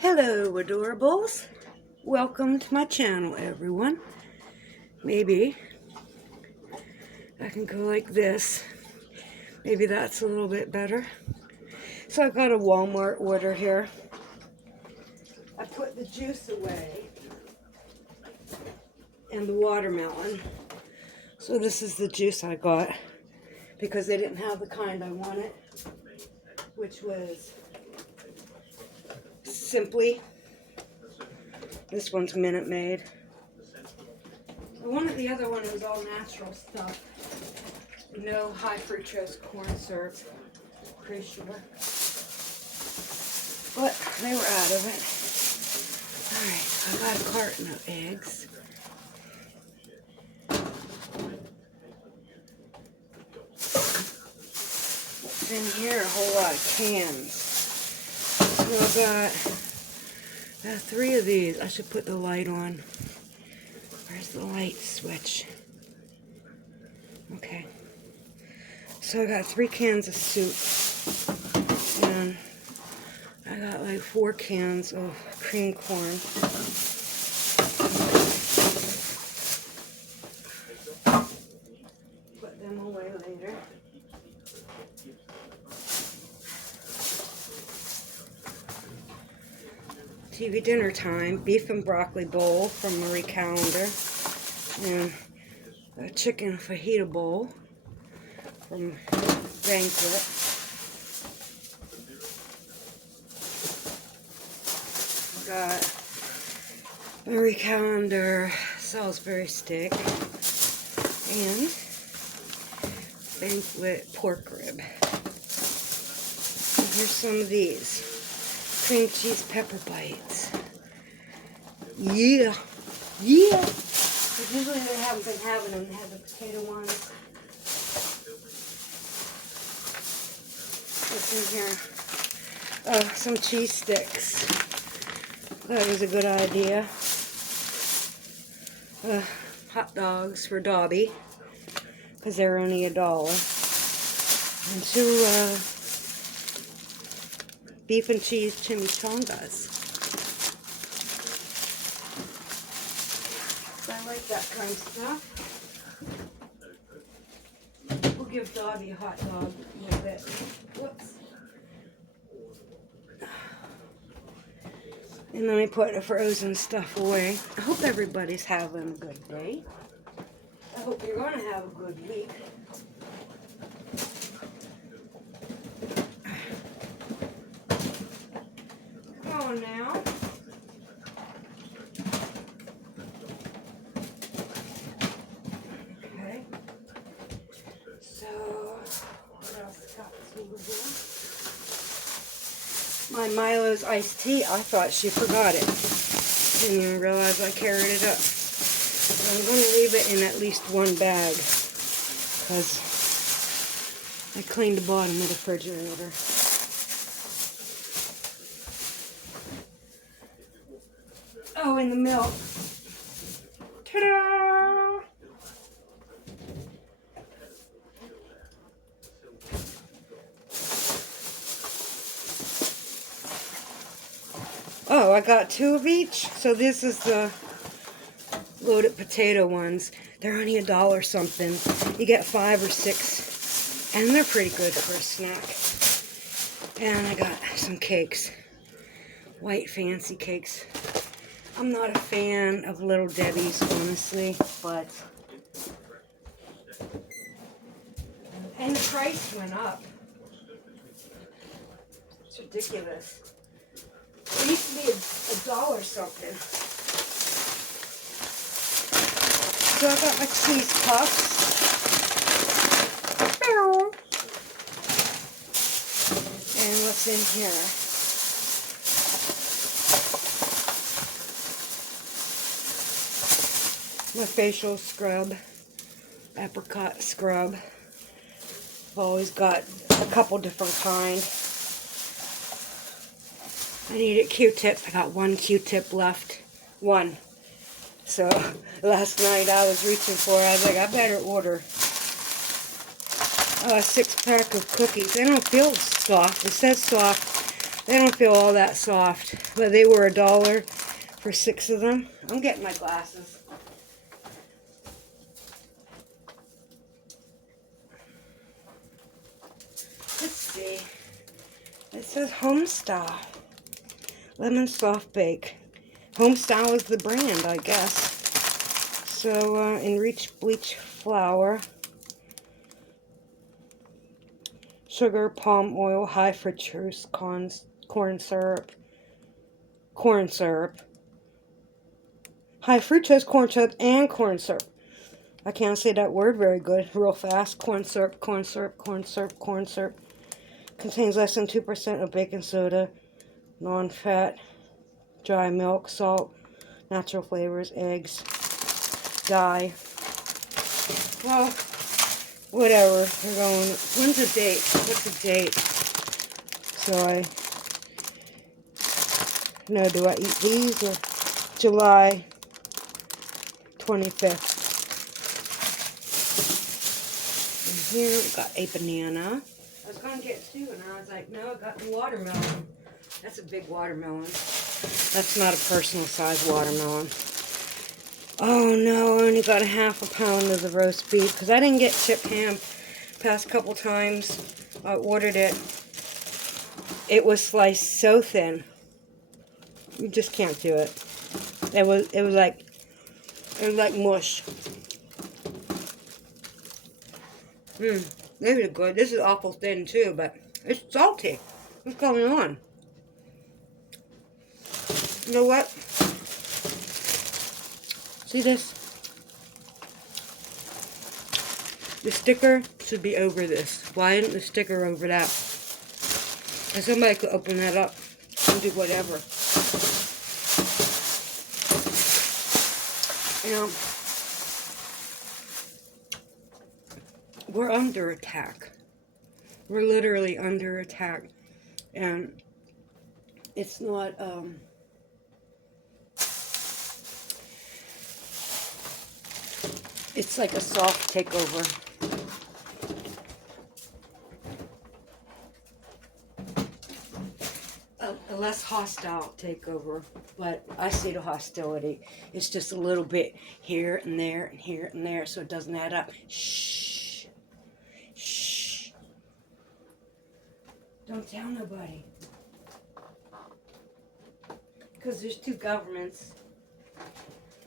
Hello, adorables. Welcome to my channel, everyone. Maybe I can go like this. Maybe that's a little bit better. So I got a Walmart order here. I put the juice away and the watermelon. So this is the juice I got because they didn't have the kind I wanted, which was Simply. This one's Minute Maid. I wanted the other one, it was all natural stuff. No high fructose corn syrup, pretty sure. But they were out of it. Alright, I got a carton of eggs. What's in here? A whole lot of cans. So I got 3 of these. I should put the light on. Where's the light switch? Okay. So I got 3 cans of soup. And I got like 4 cans of cream corn. Put them away later. TV dinner time, beef and broccoli bowl from Marie Callender, and a chicken fajita bowl from Banquet. Got Marie Callender Salisbury steak and Banquet pork rib. And here's some of these. Cream cheese pepper bites. Yeah. Yeah. Because usually they haven't been having them. They have the potato ones. What's in here? Oh, some cheese sticks. That was a good idea. Hot dogs for Dobby. Because they're only $1. And 2 beef and cheese chimichangas. I like that kind of stuff. We'll give Dobby a hot dog in a bit. Whoops. And then I put the frozen stuff away. I hope everybody's having a good day. I hope you're going to have a good week. Now. Okay. So, what else got over here? My Milo's iced tea, I thought she forgot it. Didn't even realize I carried it up. So I'm going to leave it in at least 1 bag. Because I cleaned the bottom of the refrigerator. Oh, and the milk. Ta-da! Oh, I got 2 of each. So this is the loaded potato ones. They're only $1 something. You get 5 or 6, and they're pretty good for a snack. And I got some cakes. White fancy cakes. I'm not a fan of Little Debbie's, honestly, but... And the price went up. It's ridiculous. It used to be $1 something. So I got my cheese puffs. And what's in here? My facial scrub, apricot scrub. I've always got a couple different kinds. I needed Q-tips. I got 1 Q-tip left. 1. So last night I was reaching for it. I was like, I better order a 6-pack of cookies. They don't feel soft. It says soft. They don't feel all that soft, but they were $1 for 6 of them. I'm getting my glasses. Let's see. It says Homestyle. Lemon Soft Bake. Homestyle is the brand, I guess. So, enriched bleach flour, sugar, palm oil, high fructose corn syrup, high fructose corn syrup, and corn syrup. I can't say that word very good, real fast. Corn syrup, corn syrup, corn syrup, corn syrup. Contains less than 2% of baking soda, non-fat, dry milk, salt, natural flavors, eggs, dye. Well, whatever. We're going. When's the date? What's the date? So do I eat these or July 25th? And here we got a banana. I was going to get 2, and I was like, no, I got the watermelon. That's a big watermelon. That's not a personal size watermelon. Oh no, I only got a ½ pound of the roast beef because I didn't get chipped ham past couple times. I ordered it. It was sliced so thin. You just can't do it. It was like mush. These are good. This is awful thin too, but it's salty. What's going on? You know what? See this? The sticker should be over this. Why isn't the sticker over that? And somebody could open that up and do whatever. You know, we're under attack. We're literally under attack. And it's not, it's like a soft takeover. A less hostile takeover, but I see the hostility. It's just a little bit here and there and here and there, so it doesn't add up. Shh. Shh. Don't tell nobody. Because there's 2 governments.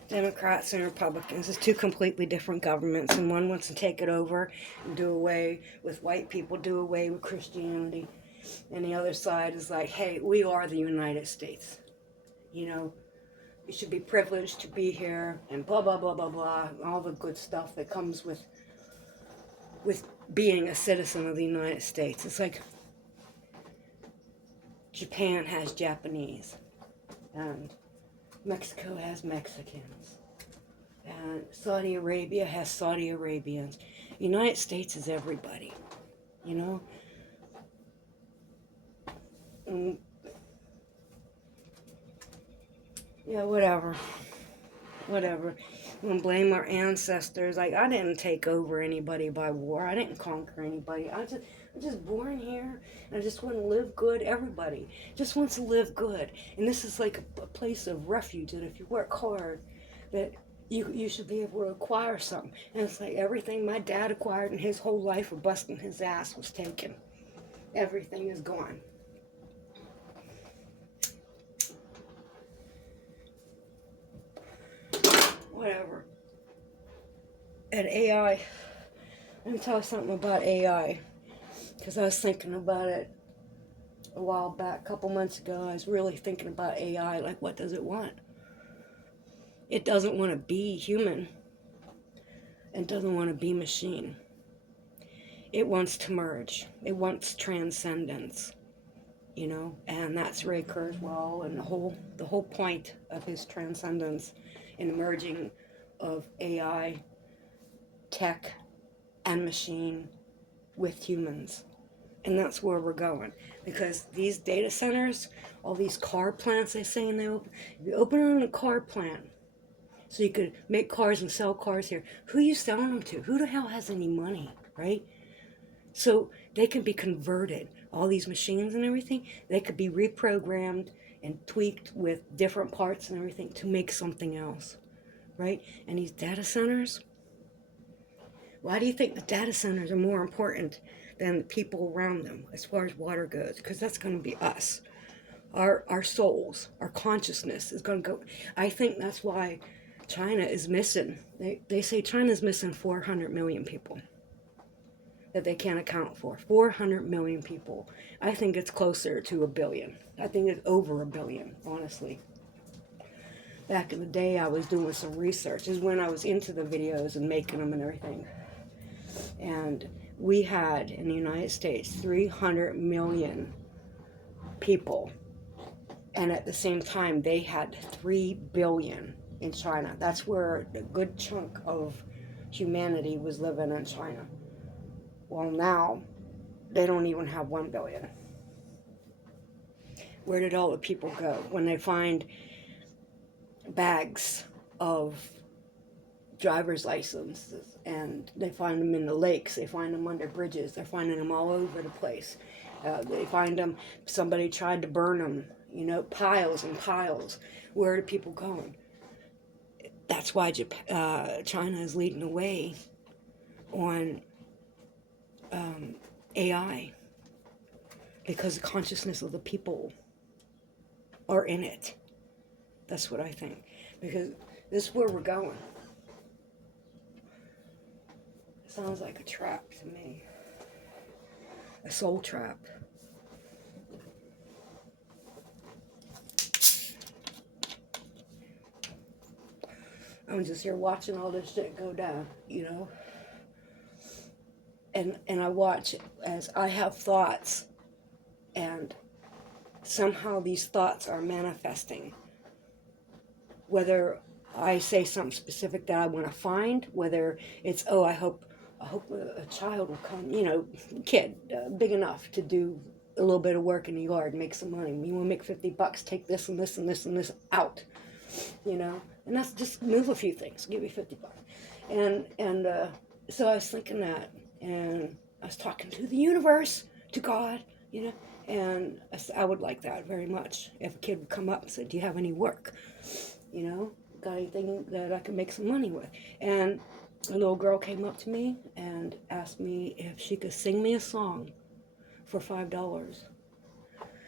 Democrats and Republicans. It's 2 completely different governments, and one wants to take it over and do away with white people, do away with Christianity, and the other side is like, hey, we are the United States. You know, you should be privileged to be here, and blah, blah, blah, blah, blah, all the good stuff that comes with being a citizen of the United States. It's like Japan has Japanese, and Mexico has Mexicans, and Saudi Arabia has Saudi Arabians. United States is everybody, you know? And yeah, whatever. Whatever. I'm going to blame our ancestors. Like, I didn't take over anybody by war. I didn't conquer anybody. I'm just born here, and I just want to live good. Everybody just wants to live good. And this is like a place of refuge, that if you work hard, that you should be able to acquire something. And it's like everything my dad acquired in his whole life of busting his ass was taken. Everything is gone. Whatever. And AI, let me tell you something about AI, because I was thinking about it a while back, a couple months ago. I was really thinking about AI, like, what does it want? It doesn't want to be human. It doesn't want to be machine. It wants to merge. It wants transcendence, you know, and that's Ray Kurzweil and the whole point of his transcendence in the merging of AI, tech, and machine with humans. And that's where we're going. Because these data centers, all these car plants they say, if you open a car plant, so you could make cars and sell cars here, who are you selling them to? Who the hell has any money, right? So they can be converted all these machines and everything, they could be reprogrammed and tweaked with different parts and everything to make something else, right? And these data centers, why do you think the data centers are more important than the people around them as far as water goes? Because that's going to be us. Our souls, our consciousness is going to go. I think that's why China is missing. They say China's missing 400 million people that they can't account for. 400 million people. I think it's closer to 1 billion. I think it's over 1 billion, honestly. Back in the day, I was doing some research. This is when I was into the videos and making them and everything. And we had, in the United States, 300 million people. And at the same time, they had 3 billion in China. That's where a good chunk of humanity was living in China. Well, now, they don't even have 1 billion. Where did all the people go? When they find bags of driver's licenses, and they find them in the lakes, they find them under bridges, they're finding them all over the place. They find them, somebody tried to burn them, you know, piles and piles. Where are the people going? That's why China is leading the way on AI, because the consciousness of the people are in it. That's what I think, because this is where we're going. It sounds like a trap to me, a soul trap. I'm just here watching all this shit go down, you know. And I watch as I have thoughts, and somehow these thoughts are manifesting. Whether I say something specific that I want to find, whether it's, oh, I hope a child will come, you know, kid, big enough to do a little bit of work in the yard, make some money. You want to make $50, take this and this and this and this out, you know. And that's just move a few things, give you $50. And so I was thinking that, and I was talking to the universe, to God, you know, and I would like that very much. If a kid would come up and say, do you have any work? You know, got anything that I can make some money with? And a little girl came up to me and asked me if she could sing me a song for $5.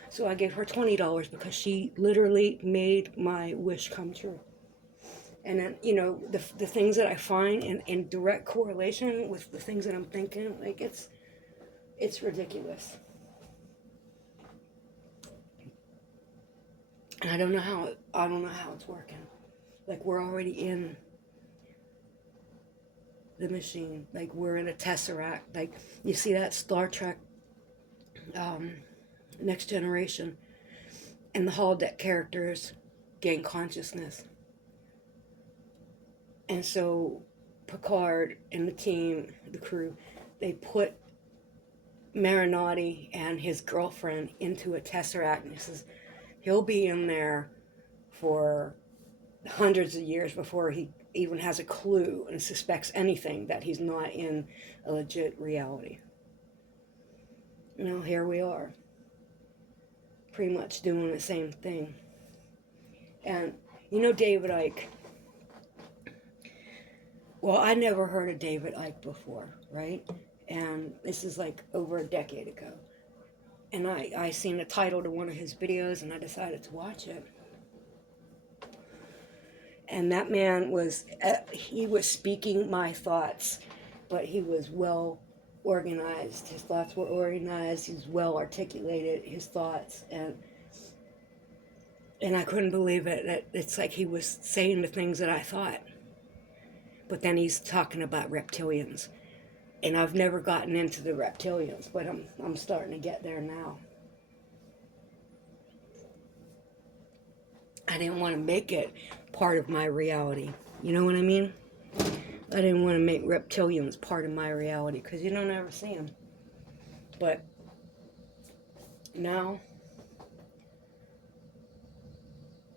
So I gave her $20 because she literally made my wish come true. And then, you know, the things that I find in direct correlation with the things that I'm thinking, like it's ridiculous. And I don't know how it's working. Like, we're already in the machine. Like, we're in a tesseract. Like, you see that Star Trek Next Generation, and the holodeck characters gain consciousness. And so Picard and the team, the crew, they put Marinotti and his girlfriend into a tesseract, and he says he'll be in there for hundreds of years before he even has a clue and suspects anything that he's not in a legit reality. You know, here we are, pretty much doing the same thing. And you know David Icke. Well, I never heard of David Icke before, right? And this is like over a decade ago. And I seen the title to one of his videos, and I decided to watch it. And that man he was speaking my thoughts, but he was well organized. His thoughts were organized. He was well articulated, his thoughts. And I couldn't believe it. That it's like he was saying the things that I thought. But then he's talking about reptilians. And I've never gotten into the reptilians, but I'm starting to get there now. I didn't want to make it part of my reality. You know what I mean? I didn't want to make reptilians part of my reality, because you don't ever see them. But now,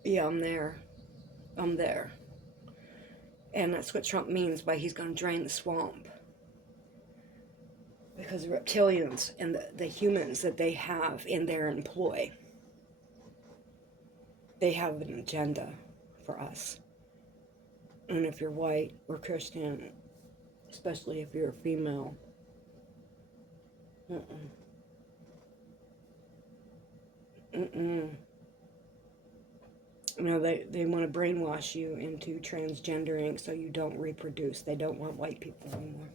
yeah, I'm there. I'm there. And that's what Trump means by he's going to drain the swamp. because reptilians and the humans that they have in their employ, they have an agenda for us. And if you're white or Christian, especially if you're a female, mm-mm. Mm-mm. You know, they want to brainwash you into transgendering so you don't reproduce. They don't want white people anymore.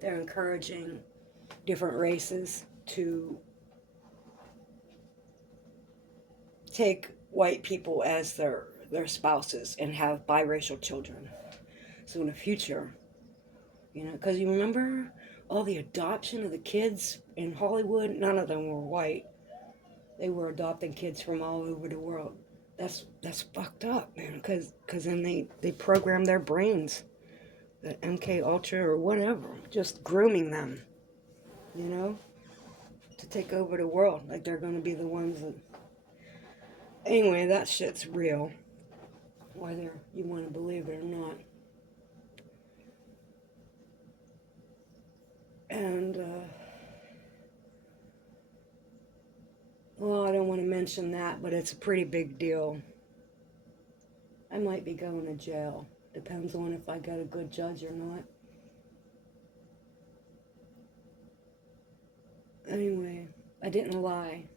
They're encouraging different races to take white people as their spouses and have biracial children. So in the future, you know, because you remember all the adoption of the kids in Hollywood? None of them were white. They were adopting kids from all over the world. That's fucked up, man. Because then they program their brains, the MK Ultra or whatever, just grooming them, you know, to take over the world. Like they're going to be the ones that. Anyway, that shit's real, whether you want to believe it or not. And well, I don't want to mention that, but it's a pretty big deal. I might be going to jail. Depends on if I get a good judge or not. Anyway, I didn't lie.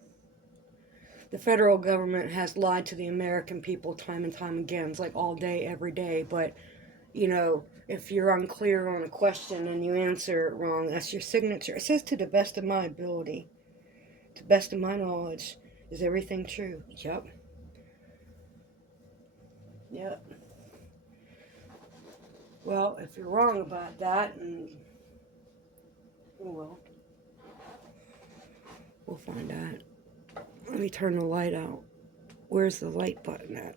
The federal government has lied to the American people time and time again. It's like all day, every day. But, you know, if you're unclear on a question and you answer it wrong, that's your signature. It says to the best of my ability. To the best of my knowledge, is everything true? Yep. Yep. Well, if you're wrong about that, and well, we'll find out. Let me turn the light out. Where's the light button at?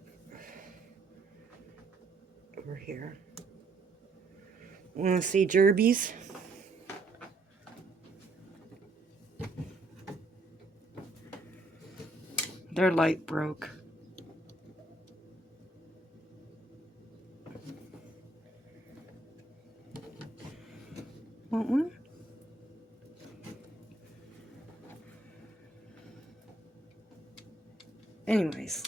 Over here. Want to see gerbies? Their light broke. Want one? Anyways.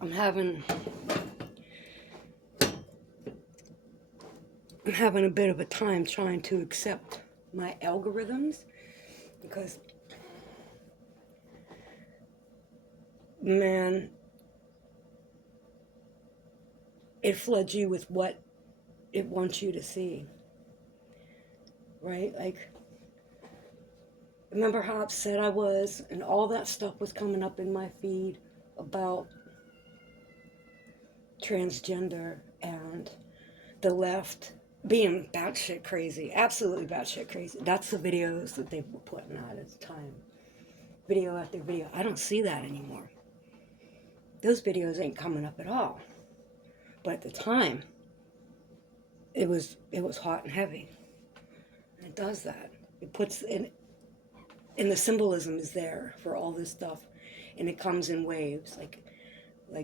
I'm having a bit of a time trying to accept my algorithms because, man, it floods you with what it wants you to see, right? Like, remember how upset I was and all that stuff was coming up in my feed about transgender and the left being batshit crazy, absolutely batshit crazy. That's the videos that they were putting out at the time. Video after video. I don't see that anymore. Those videos ain't coming up at all. But at the time, it was hot and heavy. And it does that. It puts in, and the symbolism is there for all this stuff. And it comes in waves, like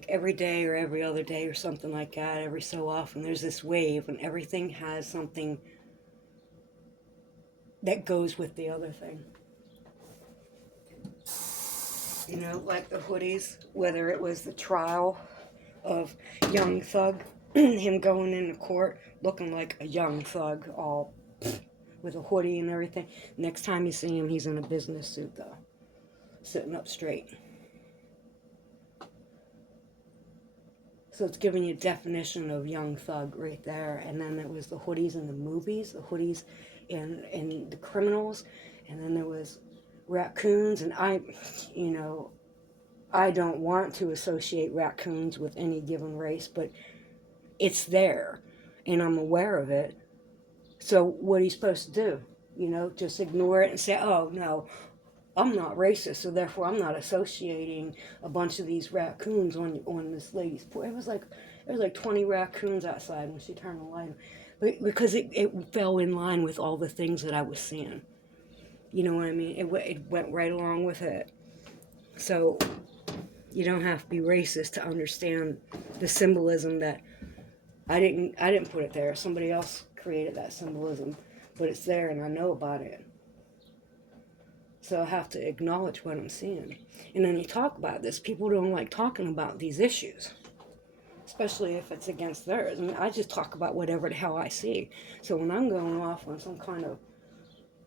every day or every other day or something like that. Every so often there's this wave and everything has something that goes with the other thing. You know, like the hoodies, whether it was the trial of Young Thug, him going into court looking like a young thug, all with a hoodie and everything. Next time you see him, he's in a business suit though, sitting up straight. So it's giving you a definition of Young Thug right there. And then there was the hoodies in the movies, the hoodies in the criminals. And then there was raccoons. And I don't want to associate raccoons with any given race, but it's there. And I'm aware of it. So what are you supposed to do? You know, just ignore it and say, oh, no, I'm not racist, so therefore I'm not associating a bunch of these raccoons on this lady's porch. It was like 20 raccoons outside when she turned the light on. But because it fell in line with all the things that I was seeing. You know what I mean? It went right along with it. So you don't have to be racist to understand the symbolism that I didn't put it there. Somebody else created that symbolism, but it's there and I know about it. So I have to acknowledge what I'm seeing. And then you talk about this. People don't like talking about these issues, especially if it's against theirs. I mean, I just talk about whatever the hell I see. So when I'm going off on some kind of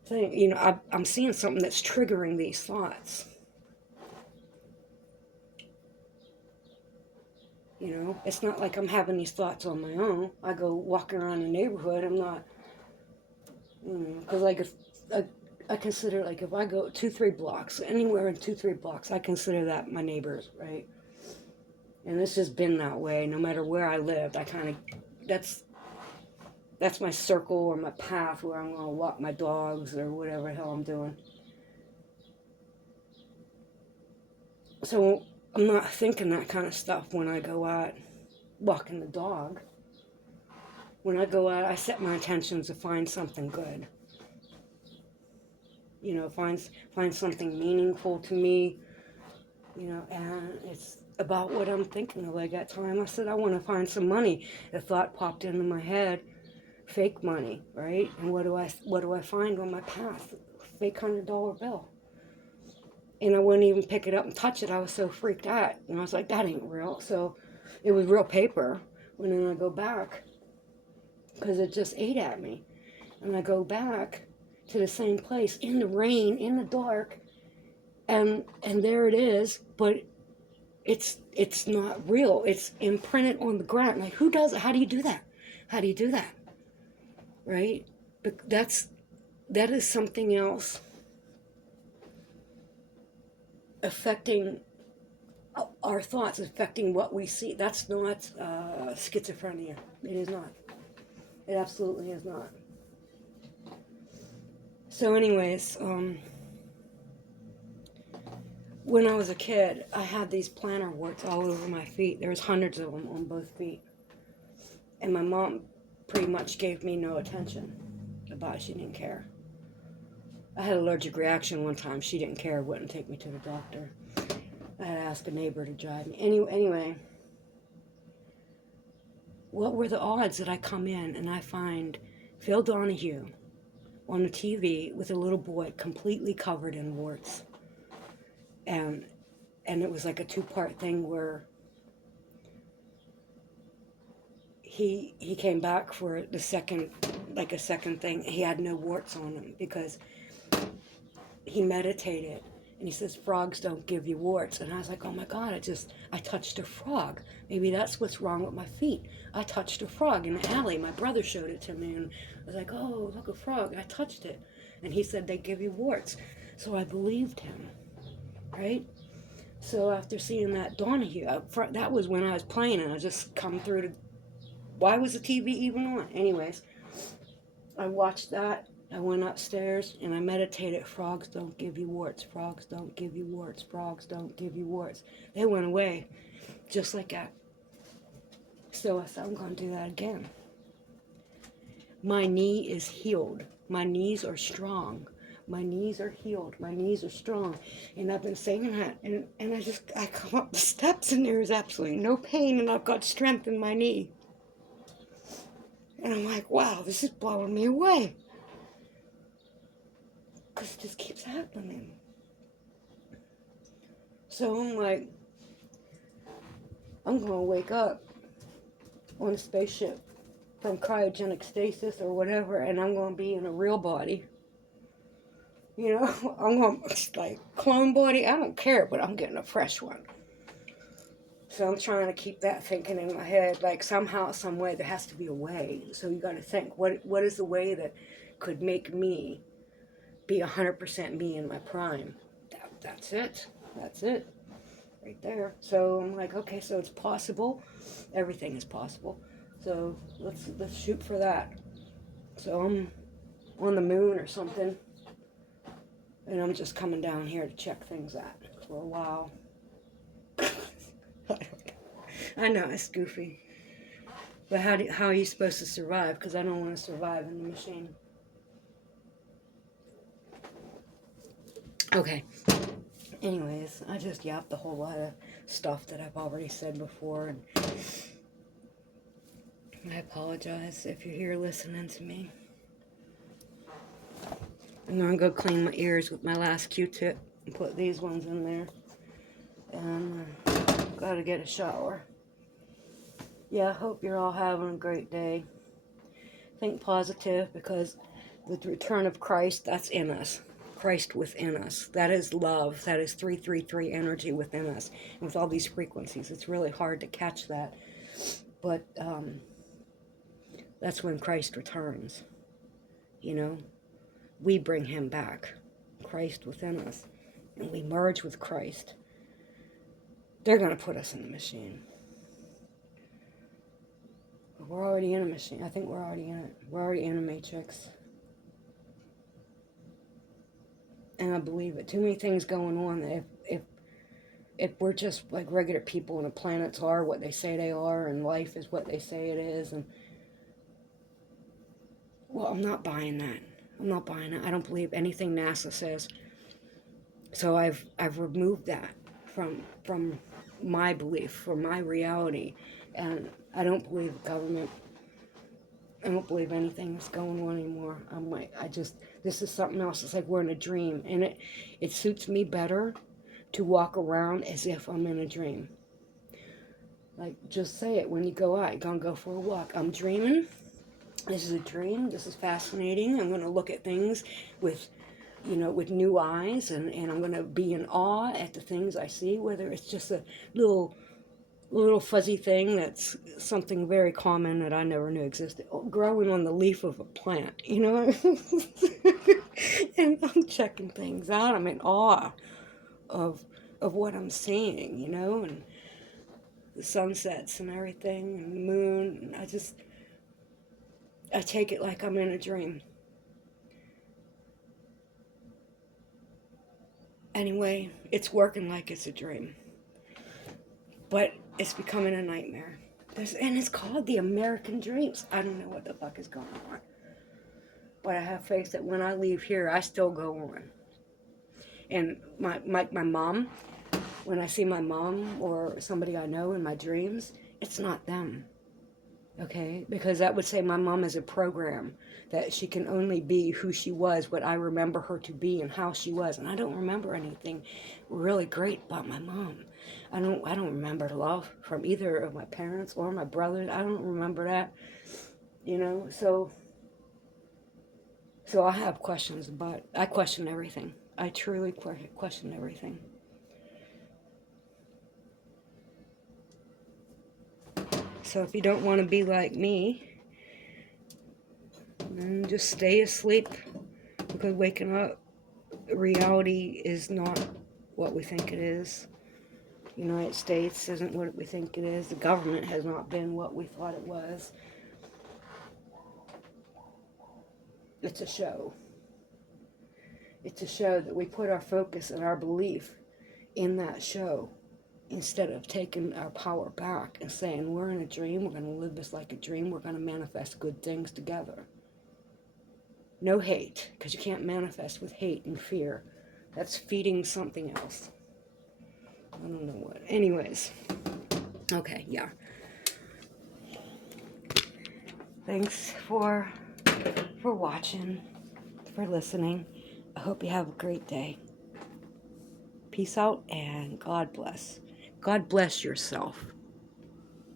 thing, I'm seeing something that's triggering these thoughts. It's not like I'm having these thoughts on my own. I go walking around the neighborhood. I'm not, because like if I consider, like, if I go 2-3 blocks, anywhere in 2-3 blocks, I consider that my neighbors, right? And it's just been that way. No matter where I lived, I kind of that's my circle or my path where I'm going to walk my dogs or whatever the hell I'm doing. So I'm not thinking that kind of stuff when I go out walking the dog. When I go out, I set my intentions to find something good. Find something meaningful to me, and it's about what I'm thinking of. Like that time I said I want to find some money. The thought popped into my head, fake money, right? And what do I find on my path? Fake $100 bill. And I wouldn't even pick it up and touch it. I was so freaked out. And I was like, that ain't real. So it was real paper. And then I go back, because it just ate at me. And I go back to the same place in the rain, in the dark, and there it is, but it's not real. It's imprinted on the ground. Like, who does it? How do you do that? How do you do that? Right? But that is something else affecting our thoughts, affecting what we see. That's not schizophrenia. It is not. It absolutely is not. So anyways, when I was a kid, I had these plantar warts all over my feet. There was hundreds of them on both feet. And my mom pretty much gave me no attention about it. She didn't care. I had an allergic reaction one time. She didn't care, wouldn't take me to the doctor. I had to ask a neighbor to drive me. Anyway, what were the odds that I come in and I find Phil Donahue on the TV with a little boy completely covered in warts? And it was like a 2-part thing where he came back for the second thing. He had no warts on him because he meditated, and he says frogs don't give you warts. And I was like, oh my God, I touched a frog. Maybe that's what's wrong with my feet. I touched a frog in the alley. My brother showed it to me, and I was like, oh, look, a frog. I touched it. And he said they give you warts. So I believed him, right? So after seeing that Donahue, that was when I was playing, and I just come through to, why was the TV even on? Anyways, I watched that. I went upstairs and I meditated. Frogs don't give you warts. Frogs don't give you warts. Frogs don't give you warts. They went away just like that. So I said, I'm going to do that again. My knee is healed. My knees are strong. My knees are healed. My knees are strong. And I've been saying that. And I come up the steps and there is absolutely no pain. And I've got strength in my knee. And I'm like, wow, this is blowing me away. Because it just keeps happening. So I'm like, I'm going to wake up on a spaceship from cryogenic stasis or whatever, and I'm going to be in a real body. I'm going to, like, clone body, I don't care, but I'm getting a fresh one. So I'm trying to keep that thinking in my head, like somehow, some way, there has to be a way. So you got to think, what is the way that could make me be 100% me in my prime? That's it. That's it. Right there. So I'm like, okay, so it's possible. Everything is possible. So let's shoot for that. So I'm on the moon or something, and I'm just coming down here to check things out for a while. I know, it's goofy. But how are you supposed to survive? Because I don't want to survive in the machine. Okay. Anyways, I just yapped a whole lot of stuff that I've already said before. And I apologize if you're here listening to me. I'm going to go clean my ears with my last Q-tip and put these ones in there. And got to get a shower. Yeah, I hope you're all having a great day. Think positive, because the return of Christ, that's in us. Christ within us. That is love. That is 333 energy within us. And with all these frequencies, it's really hard to catch that. But that's when Christ returns. You know, we bring him back. Christ within us. And we merge with Christ. They're going to put us in the machine. We're already in a machine. I think we're already in it. We're already in a matrix. And I believe it. Too many things going on that if we're just like regular people and the planets are what they say they are and life is what they say it is, and well, I'm not buying that. I'm not buying it. I don't believe anything NASA says. So I've removed that from my belief, from my reality, and I don't believe the government. I don't believe anything that's going on anymore. I'm like, this is something else. It's like we're in a dream, and it suits me better to walk around as if I'm in a dream. Like, just say it when you go out. You're gonna go for a walk. I'm dreaming. This is a dream. This is fascinating. I'm gonna look at things with new eyes, and I'm gonna be in awe at the things I see, whether it's just a little fuzzy thing that's something very common that I never knew existed, growing on the leaf of a plant, and I'm checking things out. I'm in awe of what I'm seeing, and the sunsets and everything, and the moon, and I take it like I'm in a dream. Anyway, it's working like it's a dream. But it's becoming a nightmare. And it's called the American Dreams. I don't know what the fuck is going on. But I have faith that when I leave here, I still go on. And my mom, when I see my mom or somebody I know in my dreams, it's not them. Okay? Because that would say my mom is a program, that she can only be who she was, what I remember her to be, and how she was. And I don't remember anything really great about my mom. I don't remember love from either of my parents or my brothers. I don't remember that, So I have questions about. I question everything. I truly question everything. So if you don't want to be like me, then just stay asleep, because waking up, reality is not what we think it is. The United States isn't what we think it is. The government has not been what we thought it was. It's a show. It's a show that we put our focus and our belief in that show, instead of taking our power back and saying, we're in a dream, we're going to live this like a dream, we're going to manifest good things together. No hate, because you can't manifest with hate and fear. That's feeding something else. I don't know what. Anyways. Okay, yeah. Thanks for watching, for listening. I hope you have a great day. Peace out, and God bless. God bless yourself.